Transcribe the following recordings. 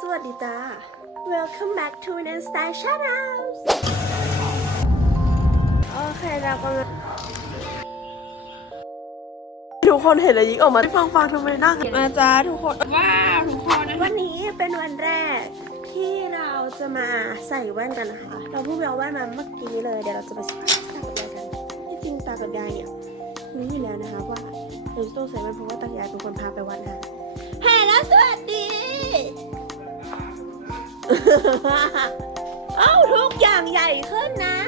สวัสดีจ้า Welcome back to w i n n Style Channels โอเคเรากำลังทุกคนเห็นเลยยิงออกมาฟังฟังทำไมนั่งมาจ้าทุกคน ว้าวทุกคนนะวันนี้เป็นวันแรกที่เราจะมาใส่แว่นกันนะคะ เราเพิ่งไปเอาแว่นมาเมื่อกี้เลย เดี๋ยวเราจะไปใส่กับยายกัน ที่จริงตากับยายเนี่ยรู้อยู่แล้วนะคะว่าเราจะต้องใส่แว่นเพราะว่าตากับยายเป็นคนพาไปวัดนะแฮ่แล้วสวัสดี เอ้าทุกอย่างใหญ่ขึ้นนะ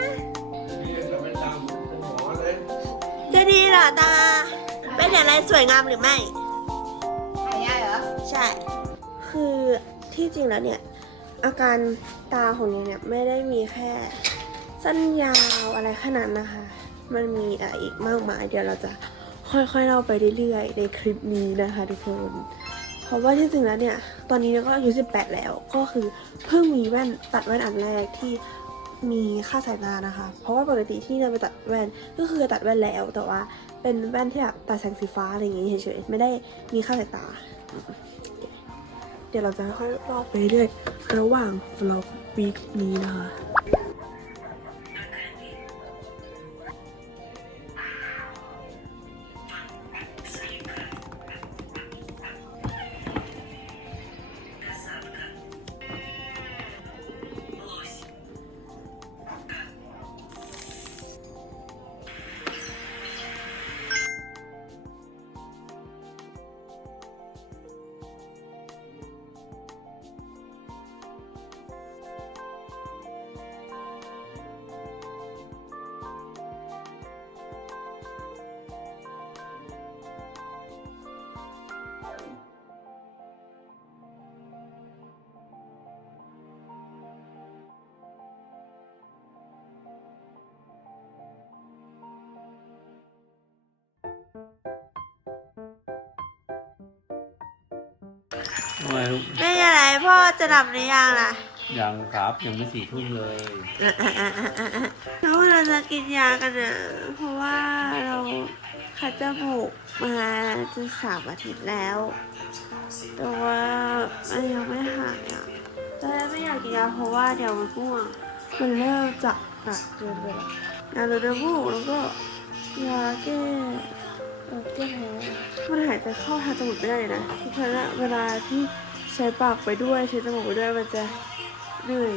จะดีเหรอตา เป็นอย่างไรสวยงามหรือไม่ถ่ายได้เหรอ ใช่ คือที่จริงแล้วเนี่ย อาการตาของเนี่ยเนี่ยไม่ได้มีแค่สั้นยาวอะไรขนาดนะคะ มันมีอะไรอีกมากมายเดี๋ยวเราจะค่อยๆเล่าไปเรื่อยๆในคลิปนี้นะคะทุกคน เพราะว่าที่จริงแล้วเนี่ย ตอนนี้เนี่ยก็อายุ18 แล้ว ก็คือเพิ่งมีแว่นตัดแว่นอันแรกที่มีค่าสายตานะคะ เพราะว่าปกติที่เราไปตัดแว่นก็คือตัดแว่นแล้ว แต่ว่าเป็นแว่นที่แบบตัดแสงสีฟ้าอะไรอย่างเงี้ยเฉยๆ ไม่ได้มีค่าสายตา เดี๋ยวเราจะค่อยๆล่าไปเรื่อยระหว่างวล็อกวีคนี้นะคะ ทำไมลูกไม่อะไรพ่อจะดับหรือยังล่ะยังครับยังไม่สี่ทุ่มเลย แล้วเราจะกินยากันนะเพราะว่าเราขัดจมูกมาจะสามอาทิตย์แล้ว แต่ว่ามันยังไม่หายอะตอนแรกไม่อยากกินยาเพราะว่าเดี๋ยวมันง่วงมันเริ่มจะหนักเกินไปแล้วยาลดน้ำมูกแล้วก็ยาแก้เอ่อแก้แพ้ มันหายใจเข้าทางจมูกไม่ได้เลยนะฉะนั้นเวลาที่ใช้ปากไปด้วยใช้จมูกไปด้วยมันจะเหนื่อย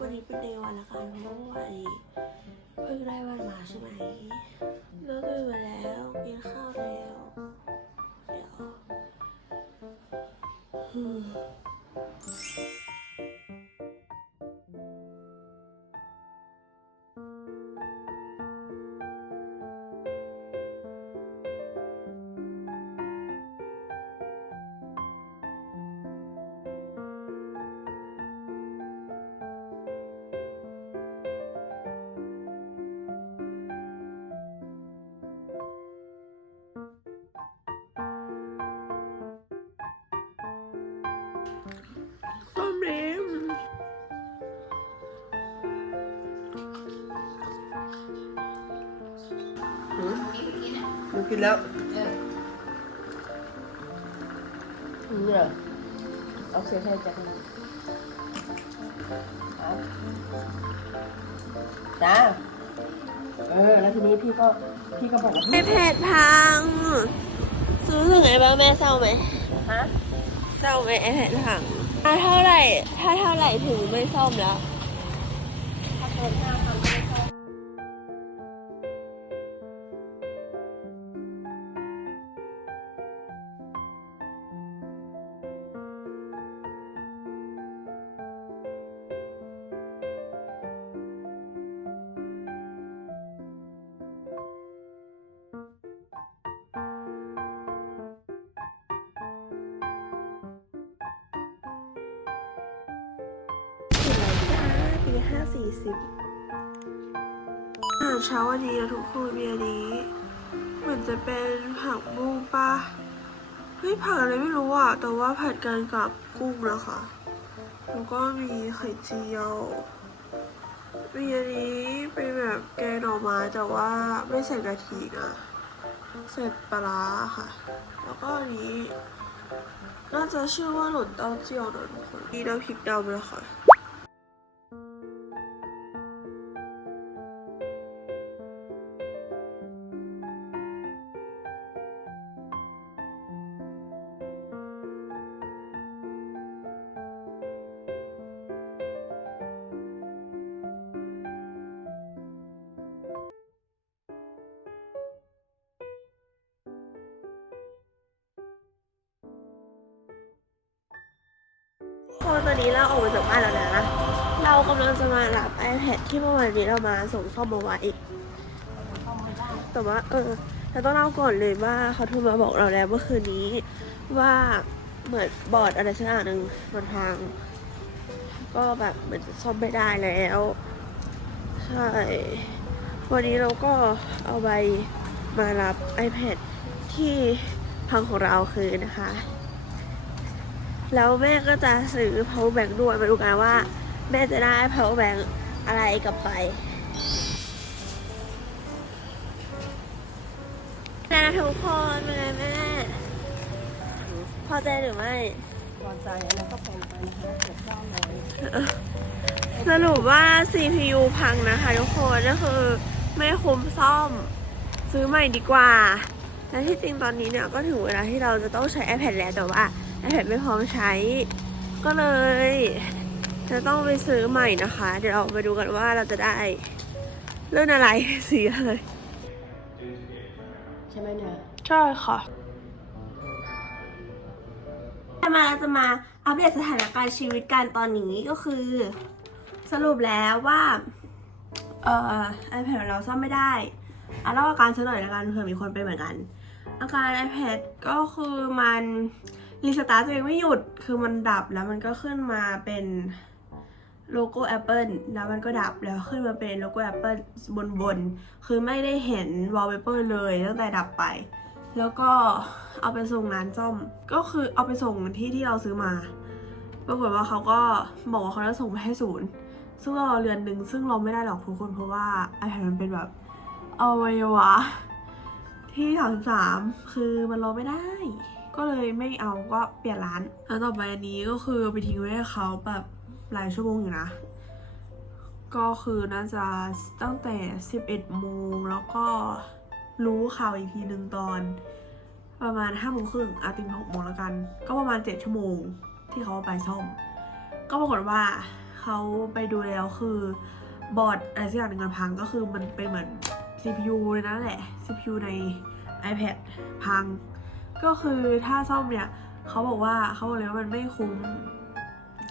วันนี้เป็นเดย์วันละกันเพราะว่าเพิ่งได้วันมาใช่ไหมแล้วตื่นมาแล้วกินข้าวแล้ว เดี๋ยว หนูกินแล้วเนี่ยเอาเสียให้จากนี้เอาจ้าเออ แล้วทีนี้พี่ก็ พี่ก็บอกว่าไอแพดพังรู้สึกไงบ้างแม่เศร้าไหมฮะเศร้าไหมไอแพดพังถ้าเท่าไหร่ ถ้าเท่าไหร่ถึงไม่ซ่อมแล้วีห้าสี่สิบอาหารเช้าวันนี้นะทุกคนมีอันนี้ เหมือนจะเป็นผักบุ้งปะเฮ้ยผักอะไรไม่รู้อะ แต่ว่าผัดกันกับกุ้งนะคะ แล้วก็มีไข่เจียวมีอันนี้เป็นแบบแกงหน่อไม้แต่ว่าไม่ใส่กะทินะใส่ปลาร้าค่ะ แล้วก็อันนี้ น่าจะชื่อว่าหล่นเต้าเจี้ยวนะทุกคนมีน้ำพริกดำนะคะ ตอนนี้เราออกมาจากบ้านแล้วนะ เรากำลังจะมารับ iPad ที่เมื่อวานนี้เรามาส่งซ่อมมาไว้เข้าไม่ได้แต่ว่าเออเราต้องเล่าก่อนเลยว่าเขาโทรมาบอกเราแล้วเมื่อคืนนี้ว่าเหมือนบอร์ดอะไรสักอย่างหนึ่งมันพังก็แบบเหมือนจะซ่อมไม่ได้แล้ว ใช่ วันนี้เราก็เอาใบมารับ iPad ที่พังของเราคืนนะคะ แล้วแม่ก็จะซื้อ power bank ด้วยมาดูกันว่า แม่จะได้ power bank อะไรกลับไปนะทุกคนเป็นไงแม่ พอใจหรือไม่พอใจอันนั้นก็เป็นไปนะคะเกือบเก้าร้อยสรุปว่า CPU พังนะคะทุกคนก็คือไม่คุ้มซ่อม ซื้อใหม่ดีกว่า และที่จริงตอนนี้เนี่ยก็ถึงเวลาที่เราจะต้องใช้ iPad แล้วแต่ว่า iPad ไม่พร้อมใช้ ก็เลย จะต้องไปซื้อใหม่นะคะ เดี๋ยวเราไปดูกันว่าเราจะได้เรื่องอะไรสีอะไรใช่ไหมเนี่ยใช่ค่ะจะมาจะมาอัปเดตสถานการณ์ชีวิตกันตอนนี้ก็คือ สรุปแล้วว่าเอ่อ iPad เราซ่อมไม่ได้อะเล่าอาการซะหน่อยละกันเผื่อมีคนเป็นเหมือนกัน อาการ iPad ก็คือมัน รีสตาร์ทตัวเองไม่หยุด คือมันดับแล้วมันก็ขึ้นมาเป็นโลโก้ Apple แล้วมันก็ดับแล้วขึ้นมาเป็นโลโก้ Apple บนบน คือไม่ได้เห็น wallpaper เลยตั้งแต่ดับไป แล้วก็เอาไปส่งร้านซ่อม ก็คือเอาไปส่งที่ที่เราซื้อมา ปรากฏว่าเขาก็บอกว่าเขาจะส่งไปให้ศูนย์ ซึ่งเราเรือนหนึ่งซึ่งเราไม่ได้หรอกทุกคนเพราะว่า iPad มันเป็นแบบอวัยวะที่สามสามคือมันรอไม่ได้ ก็เลยไม่เอาก็เปลี่ยนร้านแล้วต่อไปอันนี้ก็คือไปทิ้งไว้ให้เขาแบบหลายชั่วโมงอยู่นะ ก็คือน่าจะตั้งแต่ 11 โมงแล้วก็รู้ข่าวอีกทีหนึ่งตอน ประมาณ5โมงครึ่งอาติม6โมงแล้วกัน ก็ประมาณ 7 ชั่วโมงที่เขาเอาไปซ่อม ก็ปรากฏว่าเขาไปดูแล้วคือบอร์ดอะไรสักอย่างหนึ่งมันพังก็คือมันเป็นเหมือน CPU เลยนั่นแหละ CPU ใน iPad พัง ก็คือถ้าซ่อมเนี่ยเขาบอกว่าเขาบอกเลยว่ามันไม่คุ้ม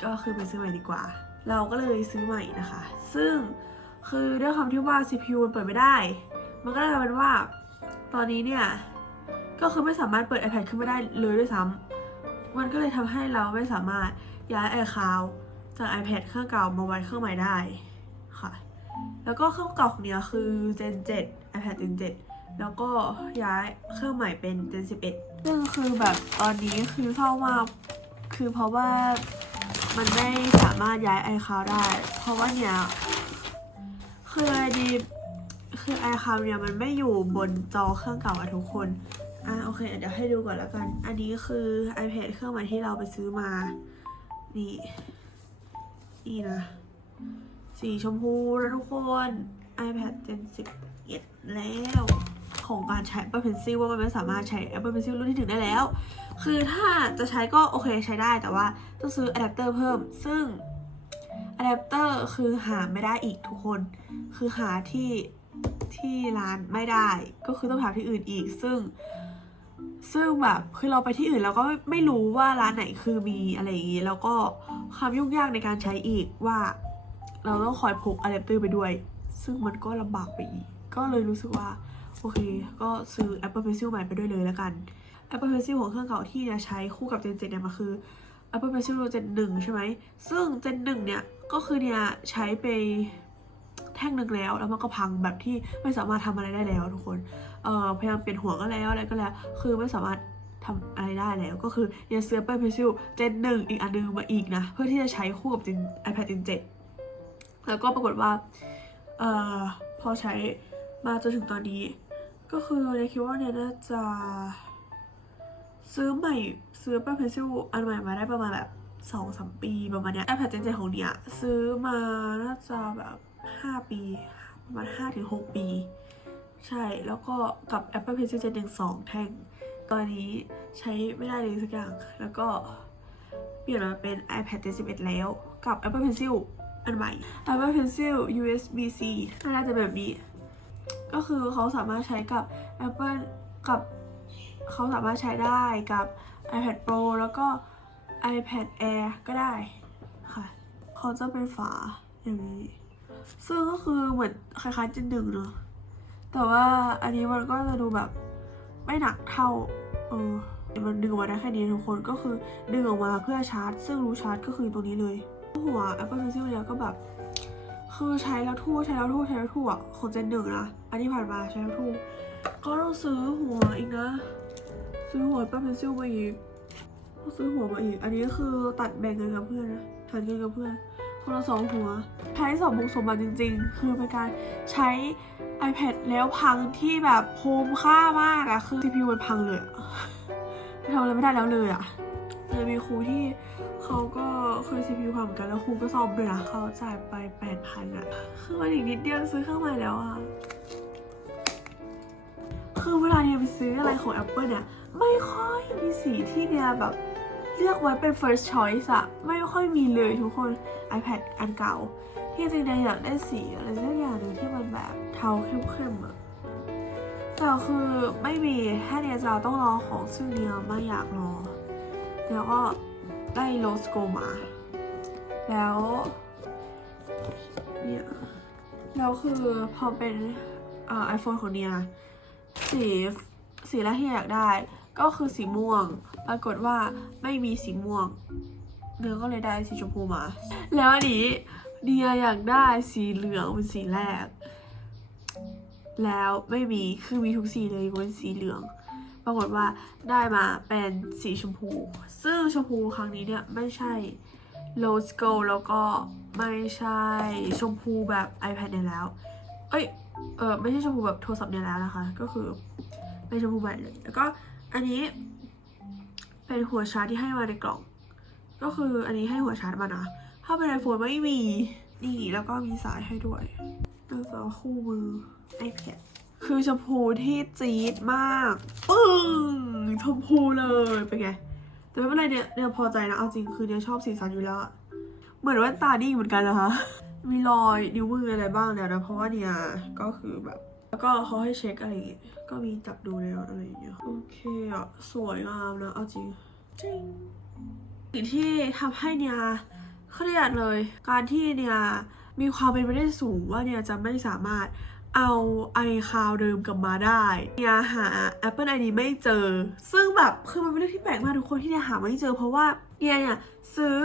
ก็คือไปซื้อใหม่ดีกว่า เราก็เลยซื้อใหม่นะคะ ซึ่งคือด้วยความที่ว่า CPU มันเปิดไม่ได้ มันก็เลยกลายเป็นว่า ตอนนี้เนี่ย ก็คือไม่สามารถเปิด iPad ขึ้นมาได้เลยด้วยซ้ำมันก็เลยทำให้เราไม่สามารถย้าย iCloud จาก iPad เครื่องเก่ามาไว้เครื่องใหม่ได้ค่ะ แล้วก็เครื่องเก่าของเนี้ยคือ Gen 7 iPad Gen 7 แล้วก็ย้ายเครื่องใหม่เป็น Gen 11 ซึ่งคือแบบตอนนี้คือเศร้ามากคือเพราะว่ามันไม่สามารถย้าย iCloud ได้ เพราะว่าเนี่ยคืออะไรดีคือ iCloud เนี่ยมันไม่อยู่บนจอเครื่องเก่าอะทุกคนอะโอเคเดี๋ยวให้ดูก่อนแล้วกัน อันนี้คือ iPad เครื่องใหม่ที่เราไปซื้อมา นี่ นี่นะ สีชมพูนะทุกคน iPad Gen 11 แล้ว ของการใช้ Apple Pencil ว่ามันไม่สามารถใช้ Apple Pencil รุ่นที่ถึงได้แล้ว คือถ้าจะใช้ก็โอเคใช้ได้แต่ว่าต้องซื้ออะแดปเตอร์เพิ่ม ซึ่งอะแดปเตอร์คือหาไม่ได้อีกทุกคน คือหาที่ที่ร้านไม่ได้ ก็คือต้องหาที่อื่นอีก ซึ่ง ซึ่งแบบคือเราไปที่อื่นเราก็ไม่รู้ว่าร้านไหนคือมีอะไรอย่างงี้ แล้วก็ความยุ่งยากในการใช้อีกว่า เราต้องคอยพกอะแดปเตอร์ไปด้วย ซึ่งมันก็ลำบากไปอีก ก็เลยรู้สึกว่า โอเค ก็ซื้อ Apple Pencil ใหม่ไปด้วยเลยแล้วกัน Apple Pencil ของเครื่องเก่าที่เนี่ยใช้คู่กับ Gen 7เนี่ยมันคือ Apple Pencil Gen 1 ใช่ไหม ซึ่ง Gen 1 เนี่ย ก็คือเนี่ยใช้ไปแท่งหนึ่งแล้ว แล้วมันก็พังแบบที่ไม่สามารถทำอะไรได้แล้วทุกคนเอ่อพยายามเปลี่ยนหัวก็แล้วอะไรก็แล้ว คือไม่สามารถทำอะไรได้แล้ว ก็คือยังซื้อ Apple Pencil Gen หนึ่งอีกอันนึงมาอีกนะ เพื่อที่จะใช้คู่กับ Gen iPad Gen 7 แล้วก็ปรากฏว่าเอ่อพอใช้มาจนถึงตอนนี้ ก็คือเนี่ยคิดว่าเนี่ยน่าจะ ซื้อใหม่ซื้อ Apple Pencil อันใหม่มาได้ประมาณแบบสองสามปีประมาณเนี้ย iPad Gen 7ของเนี่ยซื้อมาน่าจะแบบห้าปีประมาณห้าถึงหกปี ใช่แล้วก็กับ Apple Pencil Gen 1 2 แท่ง ตอนนี้ใช้ไม่ได้เลยสักอย่าง แล้วก็เปลี่ยนมาเป็น iPad Gen 11 แล้วกับ Apple Pencil อันใหม่ Apple Pencil USB-C น่าจะแบบนี้ ก็คือเขาสามารถใช้กับ Apple กับเขาสามารถใช้ได้กับ iPad Pro แล้วก็ iPad Air ก็ได้ค่ะเขาจะเป็นฝาอย่างนี้ซึ่งก็คือเหมือนคล้ายๆจนหนึ่งเนอะแต่ว่าอันนี้มันก็จะดูแบบไม่หนักเท่าเออมันดึงออกมาได้แค่นี้ทุกคนก็คือดึงออกมาเพื่อชาร์จ ซึ่งรูชาร์จก็คือตรงนี้เลยหัว Apple Pencil เนี่ยก็แบบ คือใช้แล้วทั่วใช้แล้วทั่วใช้แล้วทั่วของเจนหนึ่งนะ อันที่ผ่านมาใช้แล้วทั่วก็ต้องซื้อหัวอีกนะ ซื้อหัว Apple Pencil มาอีกต้องซื้อหัวมาอีก อันนี้คือตัดแบ่งกันกับเพื่อนนะทานกันกับเพื่อนคนละสองหัว ใช้สมบุกสมบัติจริง ๆ คือเป็นการใช้ iPad แล้วพังที่แบบคุ้มค่ามากอะคือ CPU มันพังเลยทำอะไรไม่ได้แล้วเลยอะ จะมีครูที่เขาก็เคย CPU พังเหมือนกันแล้วครูก็ซ่อมด้วยนะเขาจ่ายไปแปดพันอะคือมันอีกนิดเดียวซื้อเครื่องใหม่แล้วอะคือเวลาเนี่ยไปซื้ออะไรของ Apple เนี่ยไม่ค่อยมีสีที่เนี่ยแบบเลือกไว้เป็น first choice อะไม่ค่อยมีเลยทุกคน iPad อันเก่า ที่จริงเนี่ยอยากได้สีอะไรสักอย่างหนึ่งที่มันแบบเทาเข้มๆอะแต่คือไม่มีแค่เนี่ยจะต้องรอของซึ่งเนี่ยไม่อยากรอ แล้วก็ได้โลสโกมา แล้วเนี่ยแล้วคือพอเป็นเอ่อ iPhone ของเนียสีสีแรกที่อยากได้ ก็คือสีม่วง ปรากฏว่าไม่มีสีม่วงเนื้อก็เลยได้สีชมพูมา แล้วอันนี้เดียอยากได้สีเหลืองเป็นสีแรก แล้วไม่มีคือมีทุกสีเลยยกเว้นสีเหลือง ปรากฏว่าได้มาเป็นสีชมพู ซึ่งชมพูครั้งนี้เนี่ยไม่ใช่ rose gold แล้วก็ไม่ใช่ชมพูแบบ iPad เนี่ยแล้ว เอ้ย เออไม่ใช่ชมพูแบบโทรศัพท์เนี่ยแล้วนะคะ ก็คือเป็นชมพูใหม่เลย แล้วก็อันนี้เป็นหัวชาร์จที่ให้มาในกล่อง ก็คืออันนี้ให้หัวชาร์จมานะ ถ้าเป็นไอโฟนไม่มี นี่แล้วก็มีสายให้ด้วยแล้วก็คู่มือ iPad คือชมพูที่จี๊ดมากปึ้งชมพูเลยเป็นไง แต่ไม่เป็นไรเนี่ยเนี่ยพอใจนะเอาจริงคือเนี่ยชอบสีสันอยู่แล้วอะเหมือนว่นตานี่เหมือนกันนะคะ มีรอยนิ้วมืออะไรบ้างเนี่ยนะเพราะว่าเนี่ยก็คือแบบ แล้วก็เขาให้เช็คอะไรอย่างเงี้ยก็มีจับดูแล้วอะไรอย่างเงี้ยโอเคอะสวยงามนะเอาจริงจริงสิ่งที่ทำให้เนี่ยเครียดเลย การที่เนี่ยมีความเป็นไปได้สูงว่าเนี่ยจะไม่สามารถ เอาไอคาวเดิมกลับมาได้เนี่ยหา Apple ID ไม่เจอ ซึ่งแบบคือมันเป็นเรื่องที่แปลกมากทุกคนที่เนี่ยหาไม่เจอเพราะว่าเนี่ยเนี่ยซื้อ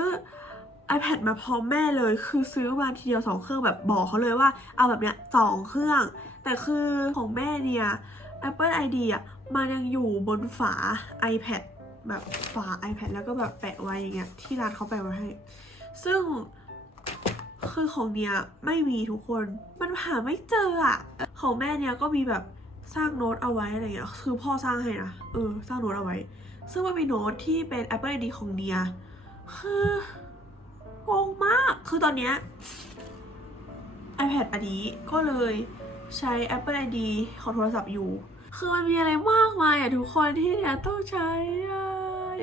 iPad มาพร้อมแม่เลย คือซื้อมาทีเดียวสองเครื่องแบบบอกเขาเลยว่าเอาแบบเนี้ยสองเครื่อง แต่คือของแม่เนี่ย Apple ID อะมันยังอยู่บนฝา iPad แบบฝา iPad แล้วก็แบบแปะไว้อย่างเงี้ยที่ร้านเขาแปะไว้ให้ ซึ่ง คือของเนี้ยไม่มีทุกคน มันหาไม่เจออะของแม่เนี่ยก็มีแบบสร้างโน้ตเอาไว้อะไรเงี้ย คือพ่อสร้างให้นะ เออ สร้างโน้ตเอาไว้ ซึ่งมันมีโน้ตที่เป็น Apple ID ของเนีย คืองงมาก คือตอนเนี้ย iPad อันนี้ก็เลยใช้ Apple ID ของโทรศัพท์อยู่ คือมันมีอะไรมากมายอะทุกคนที่เนี่ยต้องใช้อะ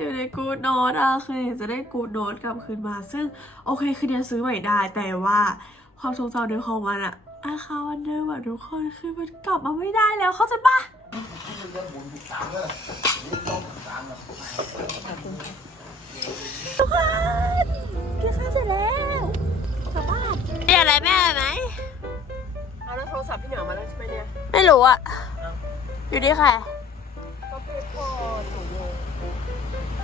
อยู่ใน Good Note อะคือเนี่ยจะได้ Good Note กลับคืนมา ซึ่งโอเคคือเนี่ยซื้อใหม่ได้ แต่ว่าความทรงจำเดิมของมันอะอาคาวันเดิมอะทุกคนคือมันกลับมาไม่ได้แล้วเข้าใจปะทุกคนกินข้าวเสร็จแล้วกลับบ้านเรียกอะไรแม่อะไรไหมเอาแล้วโทรศัพท์พี่เหนือมาแล้วใช่ไหมเนี่ยไม่รู้อะอยู่ดีค่ะก็พูดพ่อหนูโย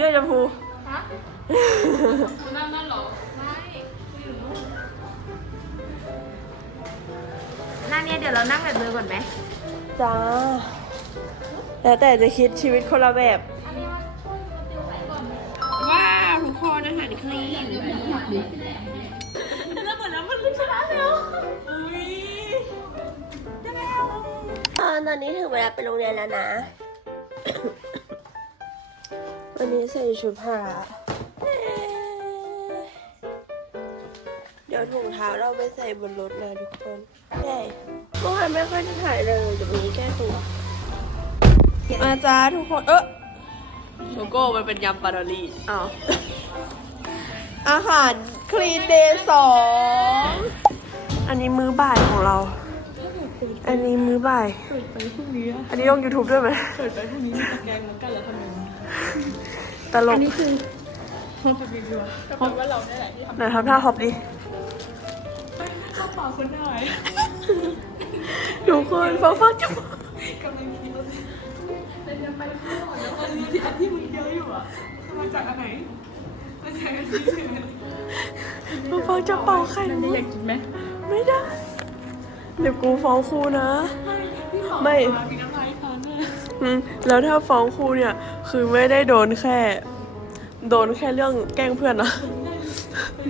ดีด้วยจมพูนั่งนั่นหรอนั่งเนี่ยเดี๋ยวเรานั่งแบบเดิมก่อนไหมจ้า แล้วแต่จะคิดชีวิตคนละแบบ ว้าวทุกคนอาหารคลีนแล้วเหมือนน้ำมันลึกชนะแล้วตอนนี้ถึงเวลาไปโรงเรียนแล้วนะ วันนี้ใส่ชุดพละเดี๋ยวถุงเท้าเราไปใส่บนรถนะทุกคนใช่เมื่อวานไม่ค่อยได้ถ่ายเลยเดี๋ยววันนี้แก้ตัวมาจ้าทุกคน เออโลโก้มันเป็นยำปลาดอรี่อ้าวอาหารคลีนเดย์สองอันนี้มื้อบ่ายของเรา อันนี้มื้อบ่ายเปิดไปพรุ่งนี้อะอันนี้ลง YouTube ด้วยไหม เปิดไปพรุ่งนี้มีตะแกรงแล้วกันแล้วทำไง ตลกอันนี้คือห้องทำรีวิวก็แปลว่าเราเนี่ยแหละที่ทไหนทำท่าฮอปดิำข้าวเปล่าคนหน่อยทุกคนฟังฟังจะกำลังคิดว่าแต่ยังไปข้าวแล้วอันนี้ที่อันที่มึงเยอะอยู่อะมาจากอันไหนมาจากอันที่ไหนฟังฟังจะเป่าไข่นั่นมุอยากกกินไหมไม่ได้ เดี๋ยวกูฟ้องครูนะ ไม่ แล้วถ้าฟ้องครูเนี่ย คือไม่ได้โดนแค่ โดนแค่เรื่องแกล้งเพื่อนนะ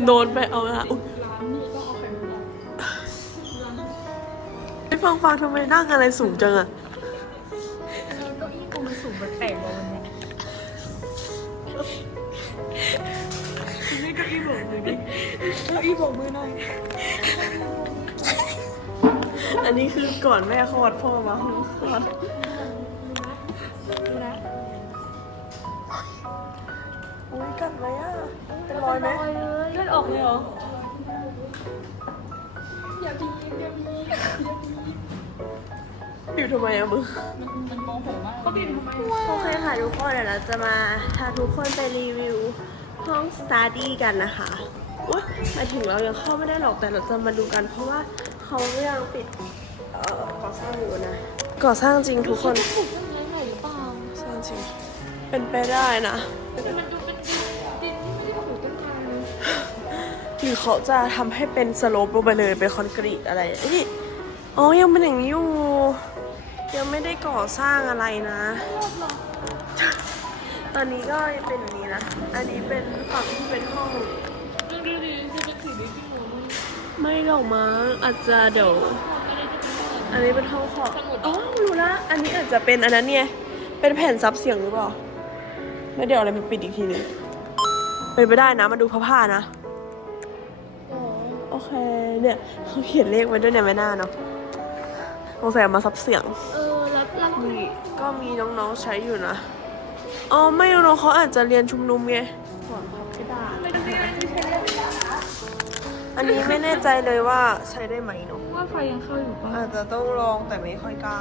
โดนไปเอาละอุ๊ยร้านนี่ต้องเอาไข่มุกไอ้ฟังฟังทำไมนั่งอะไรสูงจังอะเก้าอี้กูมันสูงแปลกๆว่ะวันเนี้ยนี่เก้าอี้โบกมือดิเก้าอี้โบกมือหน่อย อันนี้คือก่อนแม่คลอดพ่อมาคลอด อุ้ยกัดไหมอะเป็นรอยไหมเลือดออกเลยเหรออยู่ทำไมอะมึงมันโมโหมากเขาบินทำไมโอเคค่ะทุกคนเดี๋ยวเราจะมาพาทุกคนไปรีวิวห้องสตาร์ดี้กันนะคะอุ๊ยหมายถึงเรายังเข้าไม่ได้หรอกแต่เราจะมาดูกัน เพราะว่าเขายังปิดเอ่อก่อสร้างอยู่นะ ก่อสร้างจริงทุกคนปลูกต้นไม้ใหม่หรือเปล่าสร้างจริง เป็นไปได้นะแต่มันดู หรือเขาจะทำให้เป็นสโลปลงไปเลยเป็นคอนกรีตอะไรนี่อ๋อยังเป็นอย่างนี้อยู่ ยังไม่ได้ก่อสร้างอะไรนะ ตอนนี้ก็เป็นอย่างนี้นะ อันนี้เป็นฝั่งที่เป็นห้องดูดูดิจะเป็นสีนี้จริงเหรอไม่หรอกมั้งอาจจะเดี๋ยวอันนี้เป็นห้องขออ๋อรู้ละ อันนี้อาจจะเป็นอันนั้นเนี่ย เป็นแผ่นซับเสียงหรือเปล่า แล้วเดี๋ยวอะไรมาปิดอีกทีหนึงเป็นไปได้นะ มาดูผ้าๆนะ เคเนี่ยเขาเขียนเลขไว้ด้วยเนี่ยไม่น่าเนาะสงสัยเอามาซับเสียง เออแล้วแล้วนี่ก็มีน้องๆใช้อยู่นะอ๋อไม่น้องๆเขาอาจจะเรียนชุมนุมไงสอนพับกระดาษไม่ได้ไม่ใช่เรื่องอันนี้ไม่แน่ใจเลยว่าใช้ได้ไหมเนาะว่าไฟยังเข้าอยู่ป่ะอาจจะต้องลองแต่ไม่ค่อยกล้า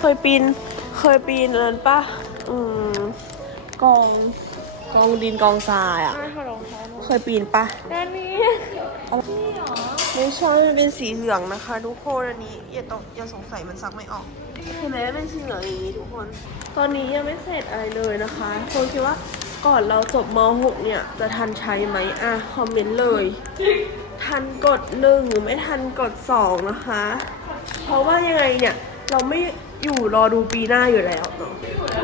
เคยปีนเคยปีนอันนั้นปะอืมกองกองดินกองทรายอะใช่ค่ะรองเท้าหนูเคยปีนปะด้านนี้ ไม่ใช่มันเป็นสีเหลืองนะคะทุกคนอันนี้อย่าต้องอย่าสงสัยมันซักไม่ออกเห็นไหมเป็นสีเหลืองอย่างนี้ทุกคน ตอนนี้ยังไม่เสร็จอะไรเลยนะคะคนคิดว่าก่อนเราจบม .6 เนี่ย จะทันใช้ไหมอะ คอมเมนต์เลย ทันกดหนึ่งหรือไม่ทันกดสองนะคะ เพราะว่ายังไงเนี่ย เราไม่อยู่รอดูปีหน้าอยู่แล้วเนาะ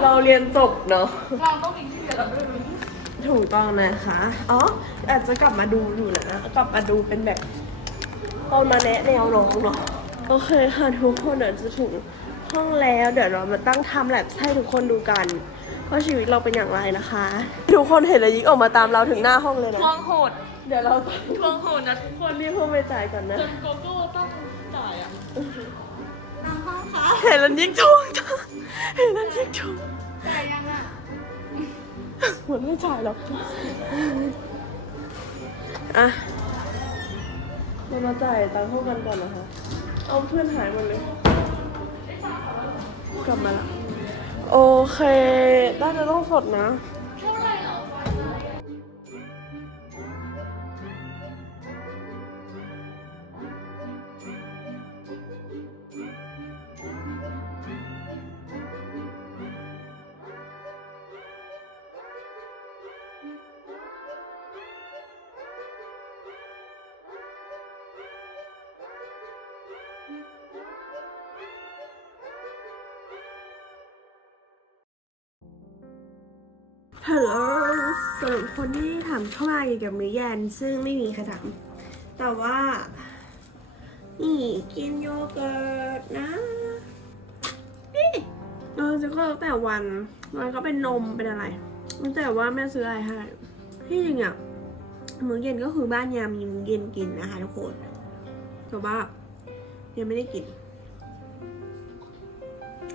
เราเรียนจบเนาะเราต้องมีที่เหลือด้วย ถูกต้องนะคะ อ๋อ อาจจะกลับมาดูอยู่นะ กลับมาดูเป็นแบบตอนมาแนะแนวน้องเนาะ โอเคค่ะทุกคนเดี๋ยวจะถึงห้องแล้ว เดี๋ยวเรามาตั้งทำแลบให้ทุกคนดูกันว่าชีวิตเราเป็นอย่างไรนะคะ ทุกคนเห็นเลยยิกออกมาตามเราถึงหน้าห้องเลยนะทวงโหด เดี๋ยวเราทวงโหดนะทุกคนรีบเพิ่มไปจ่ายก่อนนะจนโกโก้ต้องจ่ายอะเห็นแล้วยิกทวงจ้ะเห็นแล้วยิกทวง มือนไม่จ่ายหรอกอะเรามาจ่ายตังค์เท่ากันก่อนนะคะ เอาเพื่อนหายหมดเลย กลับมาละ โอเคน่าจะต้องสดนะ ฮัลโหลสำหรับคนที่ถามเข้ามาเกี่ยวกับมื้อเย็นซึ่งไม่มีครถามแต่ว่า นี่กินโยเกิร์ตนะนี่เออจะก็แล้วแต่วันวันก็เป็นนมเป็นอะไรแล้วแต่ว่าแม่ซื้ออะไรให้ที่จริงอะมื้อเย็นก็คือบ้านยามมีมื้อเย็นกินนะคะทุกคนแต่ว่ายังไม่ได้กิน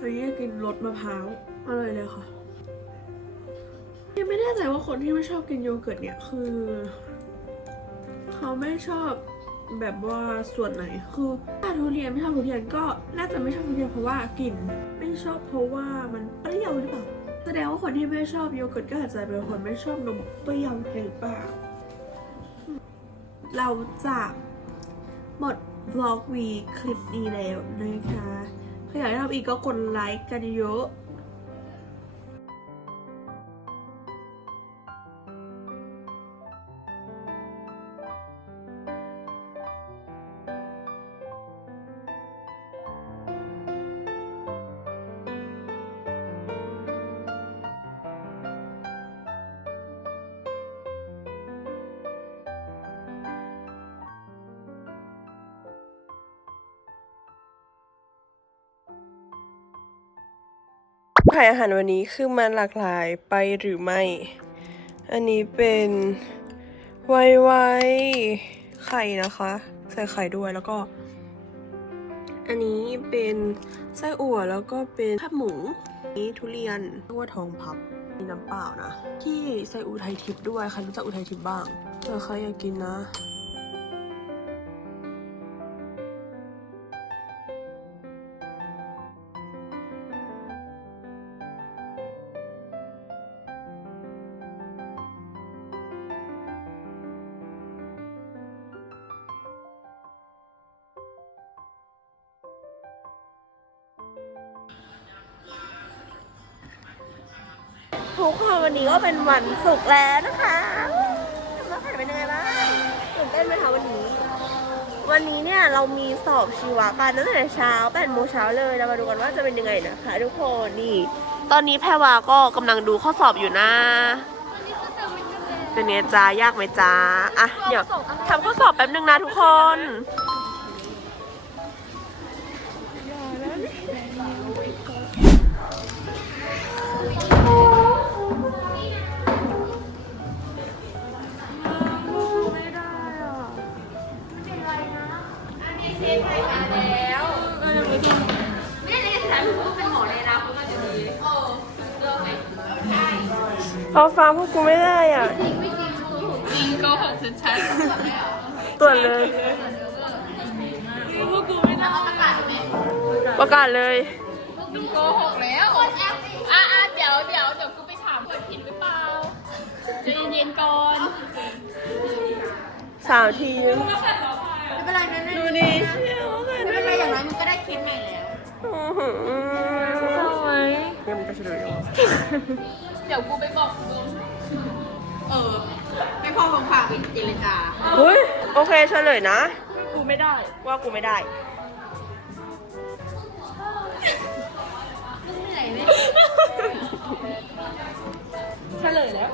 อันนี้กินรสมะพร้าวอร่อยเลยค่ะ ยังไม่แน่ใจว่าคนที่ไม่ชอบกินโยเกิร์ตเนี่ยคือ เขาไม่ชอบแบบว่าส่วนไหนคือถ้าทุเรียนไม่ชอบทุเรียนก็น่าจะไม่ชอบทุเรียนเพราะว่ากลิ่นไม่ชอบเพราะว่ามันเปรี้ยวหรือเปล่าแสดงว่าคนที่ไม่ชอบโยเกิร์ตก็อาจจะเป็นคนไม่ชอบนมเปรี้ยวหรือเปล่าเราจะหมดบล็อกวีคลิปนี้แล้วนะคะถ้าอยากให้ทำอีกก็กดไลค์กันเยอะ ขายอาหารวันนี้คือมันหลากหลายไปหรือไม่ อันนี้เป็นไวไวไข่นะคะ ใส่ไข่ด้วยแล้วก็ อันนี้เป็นไส้อั่วแล้วก็เป็นข้าวหมูนี่ทุเรียนเรียกว่าทองพับมีน้ำเปล่านะ ที่ใส่อุทัยทิพย์ด้วยใครรู้จักอุทัยทิพย์บ้างเออใครอยากกินนะ เป็นวันศุกร์แล้วนะคะแล้วผ่านเป็นยังไงบ้างตื่นเต้นไหมคะวันนี้ วันนี้เนี่ยเรามีสอบชีวะกันตั้งแต่เช้า8โมงเช้าเลยเรามาดูกันว่าจะเป็นยังไงนะคะ ทุกคนนี่ ตอนนี้แพรวาก็กำลังดูข้อสอบอยู่นะเป็นไงจ้ายากไหมจ้าอะเดี๋ยวทำข้อสอบแป๊บนึงนะทุกคน เอาฟ้าพวกกูไม่ได้อะจริงโกหกชัดตรวจเลยๆพวกกูไม่ได้ประกาศเลยมึงโกหกแล้วอะอะเดี๋ยวเดี๋ยวเดี๋ยวกูไปถามเธอผิดหรือเปล่าใจเย็นๆก่อนสาวทีมไม่เป็นไรนะดูดิเชี่ยวไม่เป็นไรอย่างน้อยมึงก็ได้คิดใหม่แล้วสวยยังมันก็เฉลยอยู่เดี๋ยวกูไปบอกลุงเออไม่พอของฝากไปเจรจาเฮ้ยโอเคเฉลยนะ กูไม่ได้ ว่ากูไม่ได้เฉลยแล้ว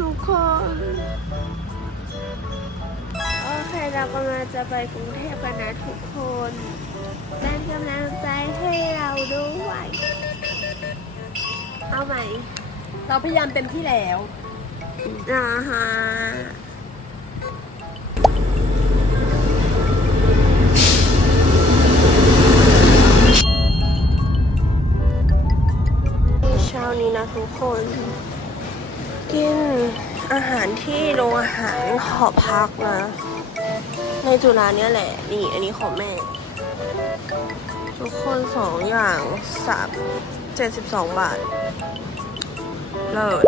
ทุกคน โอเคเรากำลังจะไปกรุงเทพกันนะทุกคนเป็นกำลังใจให้เราด้วย เอาใหม่เราพยายามเต็มที่แล้วอ่าฮะเช้านี้นะทุกคน กินอาหารที่โรงอาหารหอพักนะ ในจุฬาเนี่ยแหละ นี่ อันนี้ของแม่ ทุกคนสองอย่างสาม 72 บาท เลิศ